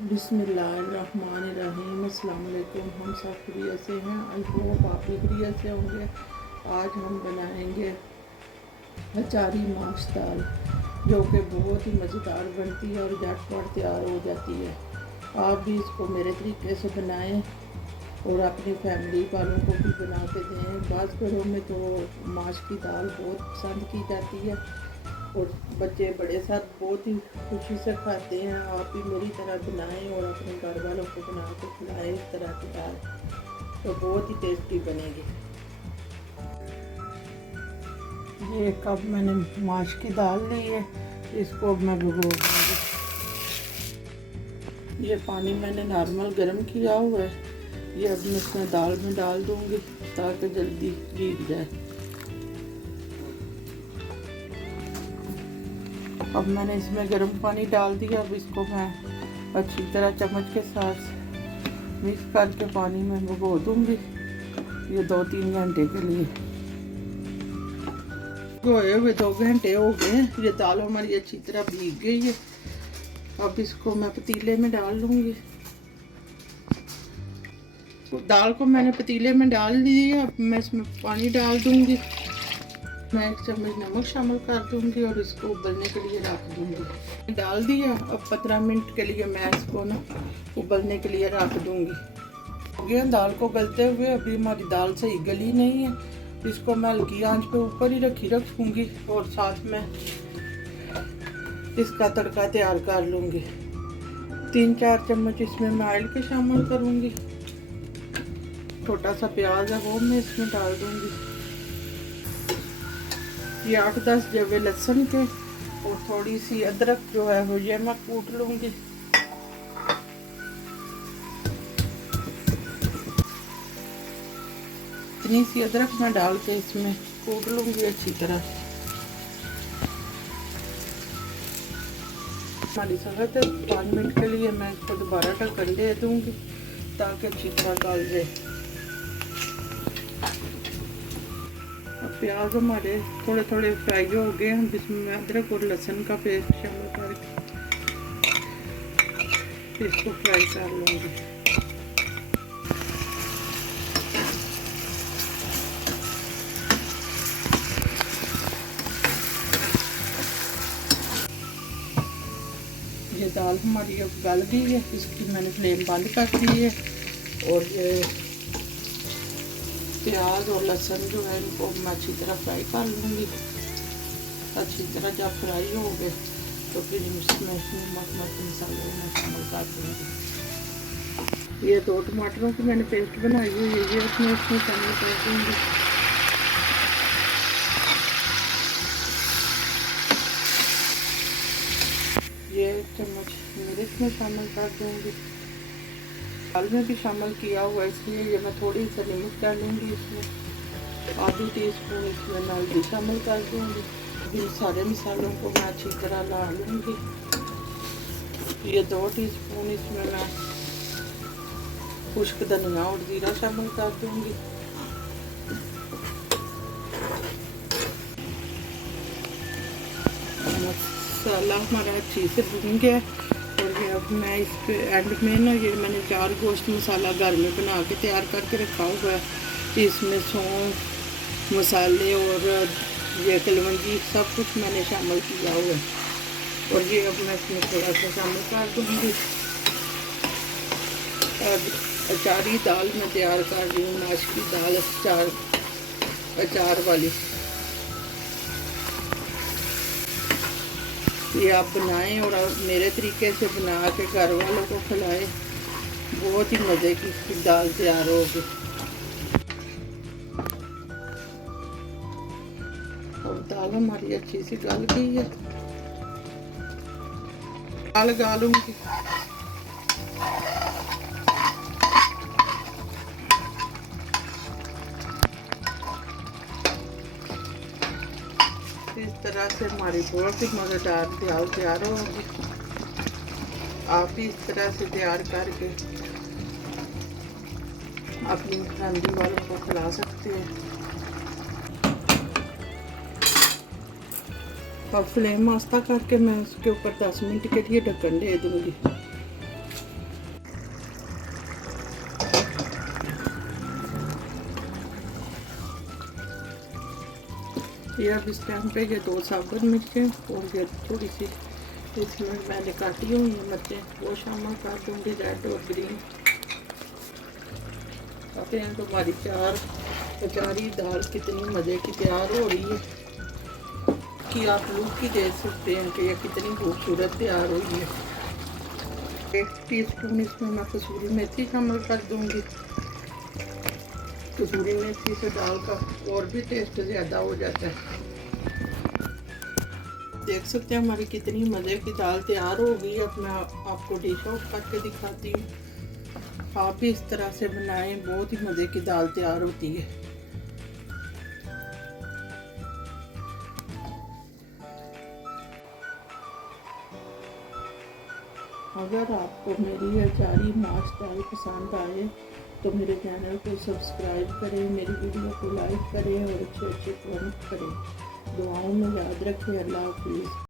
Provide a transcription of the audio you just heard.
बिस्मिल्लाहिर्रहमानिर्रहीम। अस्सलाम वालेकुम। हम सब खैरियत से हैं। आई होप आप भी खैरियत से होंगे। आज हम बनाएंगे अचारी माश दाल, जो कि बहुत ही मज़ेदार बनती है और झटपट तैयार हो जाती है। आप भी इसको मेरे तरीके से बनाएं और अपनी फैमिली वालों को भी बना के दें। बाज़ घरों में तो माश की दाल बहुत पसंद की जाती है और बच्चे बड़े साथ बहुत ही खुशी से खाते हैं। आप भी मेरी तरह बनाएं और अपने घर वालों को बना के खिलाएं इस तरह की दाल, तो बहुत ही टेस्टी बनेगी। ये 1 कप मैंने माश की दाल ली है, इसको अब मैं भिगो दूँगी। ये पानी मैंने नॉर्मल गर्म किया हुआ है, ये अब मैं इसमें दाल में डाल दूँगी ताकि जल्दी भीग जाए। अब मैंने इसमें गर्म पानी डाल दिया। अब इसको मैं अच्छी तरह चम्मच के साथ मिक्स करके पानी में भिगो दूँगी, ये 2-3 घंटे के लिए। भिगोए हुए 2 घंटे हो गए हैं, ये दाल हमारी अच्छी तरह भीग गई है। अब इसको मैं पतीले में डाल लूँगी। दाल को मैंने पतीले में डाल दिया। अब मैं इसमें पानी डाल दूँगी। मैं 1 चम्मच नमक शामिल कर दूंगी और इसको उबलने के लिए रख दूंगी। डाल दिया। अब 15 मिनट के लिए मैं इसको ना उबलने के लिए रख दूंगी। हो गया दाल को गलते हुए। अभी हमारी दाल सही गली नहीं है, इसको मैं हल्की आंच पे ऊपर ही रखूंगी और साथ में इसका तड़का तैयार कर लूँगी। 3-4 चम्मच इसमें मैं ऑयल के शामिल करूँगी। छोटा सा प्याज है वो मैं इसमें डाल दूँगी। ये 8-10 जवे लहसुन के और थोड़ी सी अदरक जो है वो ये मैं कूट लूँगी। इतनी सी अदरक मैं डाल के इसमें कूट लूँगी अच्छी तरह। हमारी सख्त है, 5 मिनट के लिए मैं इसको दोबारा ढक्कन दे दूँगी ताकि अच्छी तरह गल जाए। प्याज हमारे थोड़े थोड़े फ्राई हो गए हैं, जिसमें अदरक और लहसुन का पेस्ट शामिल करके इसको फ्राई कर लूँगी। ये दाल हमारी अब गल गई है, इसकी मैंने फ्लेम बंद कर दी है और ये प्याज और लहसुन जो है इनको मैं अच्छी तरह फ्राई कर लूँगी। अच्छी तरह जब फ्राई हो गए तो फिर इसमें नमक मसाले में शामिल कर दूँगी। ये 2 टमाटरों की मैंने पेस्ट बनाई हुई है, ये इसमें शामिल कर दूँगी। ये 1 चम्मच मिर्च में शामिल कर दूँगी। दाल में भी शामिल किया हुआ है, इसलिए ये मैं थोड़ी सी नमक डालूँगी। इसमें आधी टीस्पून इसमें मैं हल्दी शामिल कर दूँगी। इन सारे मसालों को मैं अच्छी तरह ला लूँगी। ये 2 टीस्पून इसमें मैं खुश्क धनिया और जीरा शामिल कर दूँगी। मसाला हमारा अच्छी से भुन गया और ये अब मैं इस पे एंड में ना ये मैंने 4 गोश्त मसाला घर में बना के तैयार करके रखा हुआ है। इसमें सौंफ मसाले और ये कलवंजी सब कुछ मैंने शामिल किया हुआ है और ये अब मैं इसमें थोड़ा सा शामिल कर दूँगी। और अचारी दाल मैं तैयार कर रही हूँ, माश की दाल अचार वाली। ये आप बनाएं और आप मेरे तरीके से बना के घर वालों को खिलाएं, बहुत ही मज़े की दाल तैयार होगी। और दाल हमारी अच्छी सी गल गई है, दाल गालूंगी। इस तरह से हमारी बहुत ही मज़ेदार दाल तैयार होगी। आप भी इस तरह से तैयार करके अपनी फैमिली वालों को खिला सकते हैं। अब फ्लेम आस्ता करके मैं उसके ऊपर 10 मिनट के लिए ढक्कन दे दूँगी। ये अब इस टाइम पे ये 2 साबुत मिर्चें और ये थोड़ी सी इसमें मैंने काटी हुई है मिर्चें, वो शामिल कर दूँगी, रेड और ग्रीन। कहते हैं तो हमारी अचारी दाल कितनी मज़े की तैयार हो रही है कि आप लुक ही देख सकते हैं कि ये कितनी खूबसूरत तैयार हुई है। 1 टीस्पून इसमें मैं कसूरी मेथी शामिल कर दूँगी। कसूरी मेथी से दाल का और भी टेस्ट ज़्यादा हो जाता है। देख सकते हैं हमारी कितनी मज़े की दाल तैयार हो गई। अब मैं आपको डिश आउट करके दिखाती हूँ। आप भी इस तरह से बनाएं, बहुत ही मज़े की दाल तैयार होती है। अगर आपको मेरी अचारी माश दाल पसंद आए तो मेरे चैनल को सब्सक्राइब करें, मेरी वीडियो को लाइक करें और अच्छे अच्छे कमेंट करें। दुआओं में याद रखें। अल्लाह हाफिज़।